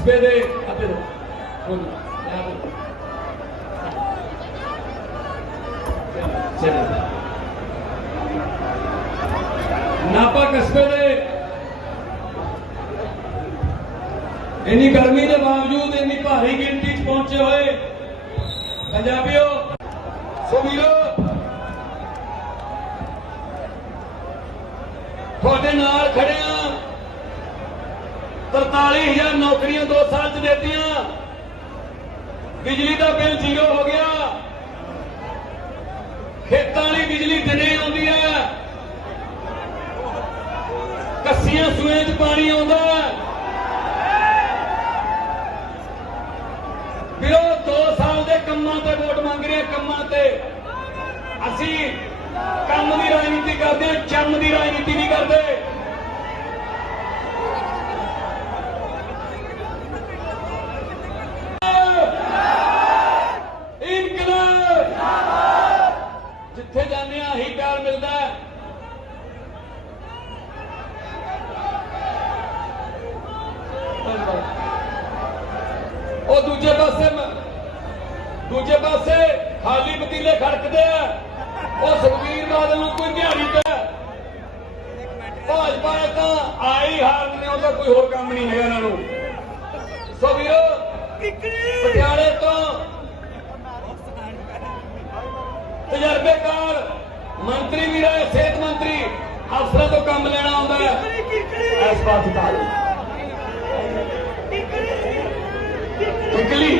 ਕਸਬੇ ਅਤੇ ਹੁਣ ਨਾਪਾ ਕਸਬੇ ਦੇ ਇੰਨੀ ਗਰਮੀ ਦੇ ਬਾਵਜੂਦ ਇੰਨੀ ਭਾਰੀ ਗਿਣਤੀ 'ਚ ਪਹੁੰਚੇ ਹੋਏ ਪੰਜਾਬੀਓ ਸੋ ਵੀਰੋ ਤੁਹਾਡੇ ਨਾਲ ਖੜੇ 43000 ਨੌਕਰੀਆਂ 2 ਸਾਲ 'ਚ ਦਿੱਤੀਆਂ। ਬਿਜਲੀ ਦਾ ਬਿੱਲ ਜ਼ੀਰੋ ਹੋ ਗਿਆ। ਖੇਤਾਂ ਵਾਲੀ ਬਿਜਲੀ ਦਿਨੇ ਆਉਂਦੀ ਹੈ ਕੱਸੀਆਂ ਸੂਏ 'ਚ ਪਾਣੀ ਆਉਂਦਾ। ਹੈ ਵੀਰੋ 2 ਸਾਲ ਦੇ ਕੰਮਾਂ ਤੇ ਵੋਟ ਮੰਗ ਰਹੇ ਕੰਮਾਂ ਤੇ। ਅਸੀਂ ਕੰਮ ਦੀ ਰਾਜਨੀਤੀ ਕਰਦੇ ਹਾਂ ਚੰਮ ਦੀ ਰਾਜਨੀਤੀ ਨਹੀਂ ਕਰਦੇ। ਜਾਂਦੇ ਆ ਹੀ ਪਿਆਰ ਮਿਲਦਾ ਹੈ। ਉਹ ਦੂਜੇ ਪਾਸੇ ਦੂਜੇ ਪਾਸੇ ਖਾਲੀ ਪਤੀਲੇ ਖੜਕਦੇ ਆ। ਉਹ ਸੁਖਬੀਰ ਬਾਦਲ ਨੂੰ ਕੋਈ ਦਿਹਾੜੀ ਤੇ ਭਾਜਪਾ ਤਾਂ ਆਈ ਹਾਰ ਨੇ ਉਹਦਾ ਕੋਈ ਹੋਰ ਕੰਮ ਨਹੀਂ ਹੈਗਾ ਇਹਨਾਂ ਨੂੰ। ਸੋ ਵੀਰੋ, ਪਟਿਆਲੇ ਤੋਂ ਤਜਰਬੇਕਾਰ ਮੰਤਰੀ ਵੀ ਰਹੇ ਸਿਹਤ ਮੰਤਰੀ। ਅਫਸਰਾਂ ਤੋਂ ਕੰਮ ਲੈਣਾ ਆਉਂਦਾ ਹੈ। ਇਸ ਪਾਸ ਤਾਲ ਕਿਕਲੀ।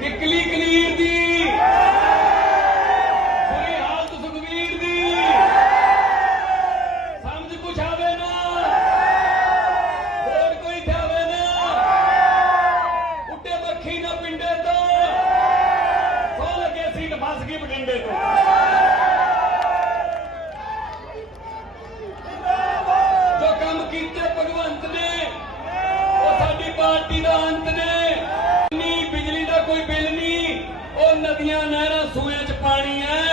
ਕਿਕਲੀ ਕਲੀਰ ਦੀ ਬੁਰੀ ਹਾਲਤ ਸੁਖਵੀਰ ਦੀ ਸਮਝ ਕੁਛ ਆਵੇ ਨਾ ਹੋਰ ਕੋਈ ਥਾਵੇ ਨਾ ਉੱਤੇ ਮੱਖੀ ਨਾ ਪਿੰਡੇ ਤੋਂ ਸੋ ਲੱਗੇ ਸੀ ਫਸ ਗਈ ਬਠਿੰਡੇ ਤੋਂ। ਜੋ ਕੰਮ ਕੀਤੇ ਭਗਵੰਤ ਨੇ, ਉਹ ਸਾਡੀ ਪਾਰਟੀ ਦਾ ਅੰਤ ਨੇ। ਨਹੀਂ ਬਿਜਲੀ ਦਾ ਕੋਈ ਬਿੱਲ ਨਹੀਂ, ਉਹ ਨਦੀਆਂ ਨਹਿਰਾਂ ਸੂਏ 'ਚ ਪਾਣੀ ਹੈ,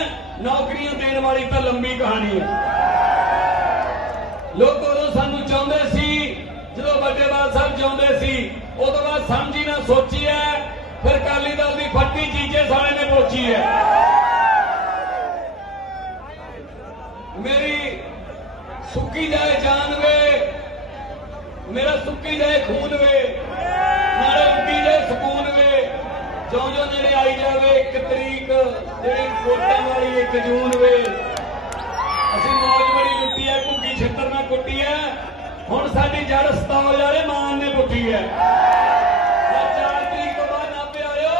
ਨੌਕਰੀਆਂ ਦੇਣ ਵਾਲੀ ਤਾਂ ਲੰਬੀ ਕਹਾਣੀ ਹੈ। ਲੋਕ ਉਦੋਂ ਸਾਨੂੰ ਚਾਹੁੰਦੇ ਸੀ, ਜਦੋਂ ਵੱਡੇਵਾਲ ਸਾਹਿਬ ਚਾਹੁੰਦੇ ਸੀ, ਉਦੋਂ ਬਾਅਦ ਸਮਝੀ ਨਾ ਸੋਚੀ ਹੈ, ਫਿਰ ਕਾਲੀ ਦਲ ਦੀ ਫੱਟੀ ਚੀਜ਼ੇ ਸਾਰੇ ਨੇ ਪੋਚੀ ਹੈ ਮੇਰੀ ਸੁੱਕੀ ਜਾਏ ਜਾਨ ਵੇ। ਮੇਰਾ ਸੁੱਕੀ ਜਾਏ ਖੂਨ ਵੇ। ਨਾਲੇ ਉੱਡੀ ਜਾਏ ਸਕੂਨ ਵੇ। ਜਿਉਂ ਜਿਉਂ ਜਿਹੜੇ ਆਈ ਜਾਵੇ, ਇੱਕ ਤਰੀਕ ਜਿਹੜੀ ਵੋਟਾਂ ਵਾਲੀ ਇੱਕ ਜੂਨ ਵੇ। ਅਸੀਂ ਮੌਜ ਬੜੀ ਲੁੱਟੀ ਐ ਘੁੱਗੀ ਛਿੱਤਰ ਨਾਲ ਕੁੱਟੀ ਐ। ਹੁਣ ਸਾਡੀ ਜੜ ਸਤਾਉ ਜਾਲੇ ਮਾਨ ਨੇ ਪੁੱਟੀ ਐ। ਜੇ ਚਾਰ ਤਰੀਕ ਤੋਂ ਬਾਅਦ ਆਪੇ ਆਇਓ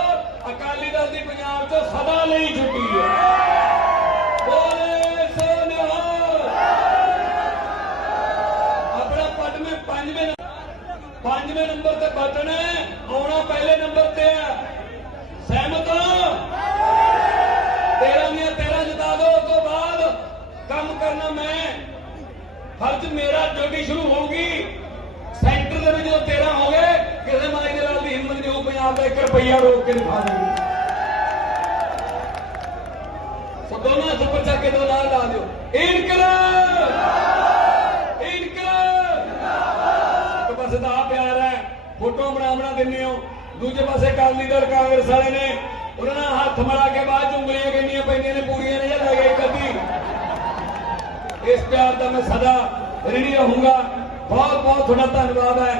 ਅਕਾਲੀ ਦਲ ਦੀ ਪੰਜਾਬ ਤੋਂ ਸਦਾ ਲਈ ਛੁੱਟੀ ਐ ਬੋਲੇ ਸੋ ਨਿਹਾਲ ਆਪਣਾ ਪਦ ਮੇ ਪੰਜਵੇਂ ਪੰਜਵੇਂ ਨੰਬਰ ਤੇ ਬਟਨ ਹੈ। ਆਉਣਾ ਪਹਿਲੇ ਨੰਬਰ ਤੇ ਹੈ। ਸਹਿਮਤ ਹੋ? 13 ਦੀਆਂ 13 ਜਿਤਾ ਦੋ, ਉਸ ਤੋਂ ਬਾਅਦ ਕੰਮ ਕਰਨਾ ਮੈਂ। ਫਰਜ਼ ਮੇਰਾ ਡਿਊਟੀ ਸ਼ੁਰੂ ਹੋਊਗੀ। ਸੈਂਟਰ ਦੇ ਵਿੱਚ ਜਦੋਂ 13 ਹੋ ਗਏ, ਕਿਸੇ ਮਾਈ ਦੇ ਨਾਲ ਦੀ ਹਿੰਮਤ ਨਹੀਂ ਹੋਊ, ਪੰਜਾਬ ਦਾ 1 ਰੁਪਈਆ ਰੋਕ ਕੇ ਦਿਖਾ ਦੇਣੀ ਸੋ ਦੋਨਾਂ ਸੁਪਰ ਚੱਕ ਕੇ ਦੋ ਨਾਲ ਲਾ ਦਿਓ? ਇਨਕਲਾਬ ਇਨਕਲਾਬ ਇੱਕ ਪਾਸੇ ਤਾਂ ਆ ਪਿਆਰ ਹੈ ਫੋਟੋ ਬਣਾ ਬਣਾ ਦਿੰਦੇ ਹੋ। ਦੂਜੇ ਪਾਸੇ ਅਕਾਲੀ ਦਲ, ਕਾਂਗਰਸ ਵਾਲੇ ਨੇ ਉਹਨਾਂ ਨਾਲ ਹੱਥ ਮਲਾ ਕੇ ਬਾਅਦ ਚ ਉਂਗਲੀਆਂ ਕਹਿੰਦੀਆਂ ਪੈਂਦੀਆਂ ਨੇ, ਪੂਰੀਆਂ ਨੇ ਲੈ ਗਏ ਕਦੀ ਇਸ ਪਿਆਰ ਦਾ ਮੈਂ ਸਦਾ ਰਿਣੀ ਰਹੂੰਗਾ। ਬਹੁਤ ਬਹੁਤ ਤੁਹਾਡਾ ਧੰਨਵਾਦ ਹੈ।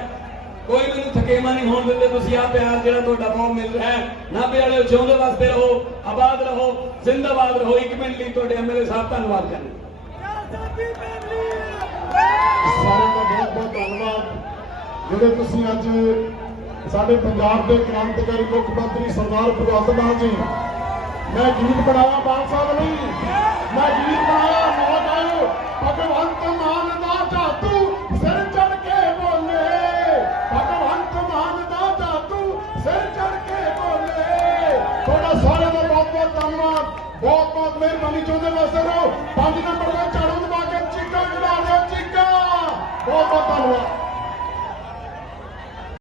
ਕੋਈ ਮੈਨੂੰ ਥਕੇਮਾ ਨਹੀਂ ਹੋਣ ਦਿੰਦੇ, ਤੁਸੀਂ ਆ ਪਿਆਰ ਜਿਹੜਾ ਤੁਹਾਡਾ ਬਹੁਤ ਮਿਲ ਰਿਹਾ ਹੈ। ਨਾਭੇ ਵਾਲੇ ਜਿਉਂਦੇ ਵਾਸਤੇ ਰਹੋ, ਆਬਾਦ ਰਹੋ, ਜ਼ਿੰਦਾਬਾਦ ਰਹੋ। ਇੱਕ ਮਿੰਟ ਲਈ ਤੁਹਾਡੇ ਐਮਐਲਏ ਸਾਹਿਬ ਧੰਨਵਾਦ ਕਰਨਾ। ਸਾਰਿਆਂ ਦਾ ਬਹੁਤ ਬਹੁਤ ਧੰਨਵਾਦ। ਜਿਹੜੇ ਤੁਸੀਂ ਅੱਜ ਸਾਡੇ ਪੰਜਾਬ ਦੇ ਕ੍ਰਾਂਤੀਕਾਰੀ ਮੁੱਖ ਮੰਤਰੀ ਸਰਦਾਰ ਭਗਵੰਤ ਮਾਨ ਜੀ, ਮੈਂ ਗੀਤ ਬਣਾਇਆ ਬਾਲ ਸਾਹਿਬ ਲਈ। ਮੈਂ ਗੀਤ ਬਣਾਇਆ ਮੌਤ ਆਇਓ ਭਗਵੰਤ ਮਾਨ ਦਾ ਜਾਦੂ ਸਿਰ ਚੜ ਕੇ ਬੋਲੇ। ਭਗਵੰਤ ਮਾਨ ਦਾ ਜਾਦੂ ਸਿਰ ਚੜ ਕੇ ਬੋਲੇ। ਤੁਹਾਡਾ ਸਾਰਿਆਂ ਦਾ ਬਹੁਤ ਬਹੁਤ ਧੰਨਵਾਦ। ਬਹੁਤ ਬਹੁਤ ਮਿਹਰਬਾਨੀ ਚਾਹੁੰਦੇ ਵਾਸਤੇ ਰਹੋ ਪੰਜ ਨੰਬਰ ਦਾ ਝਾੜੂ ਦਬਾ ਕੇ ਚੀਕਾਂ ਜਵਾ ਦਿਓ, ਚੀਕਾਂ। ਬਹੁਤ ਬਹੁਤ ਧੰਨਵਾਦ।